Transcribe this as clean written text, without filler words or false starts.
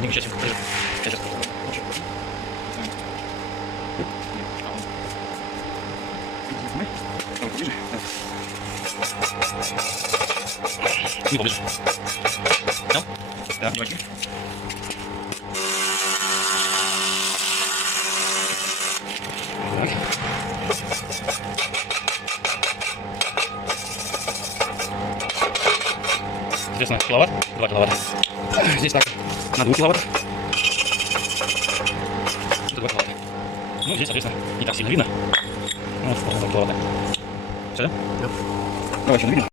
Не сейчас. Не поближе. Да? Да, девочки. Так. Соответственно, киловатт, 2 киловатта. Здесь так, на 2 киловаттах. Это 2 киловатта. Ну, здесь, соответственно, не так сильно видно. Вот, 2 киловатта. Все, да? Да. Давай еще видно.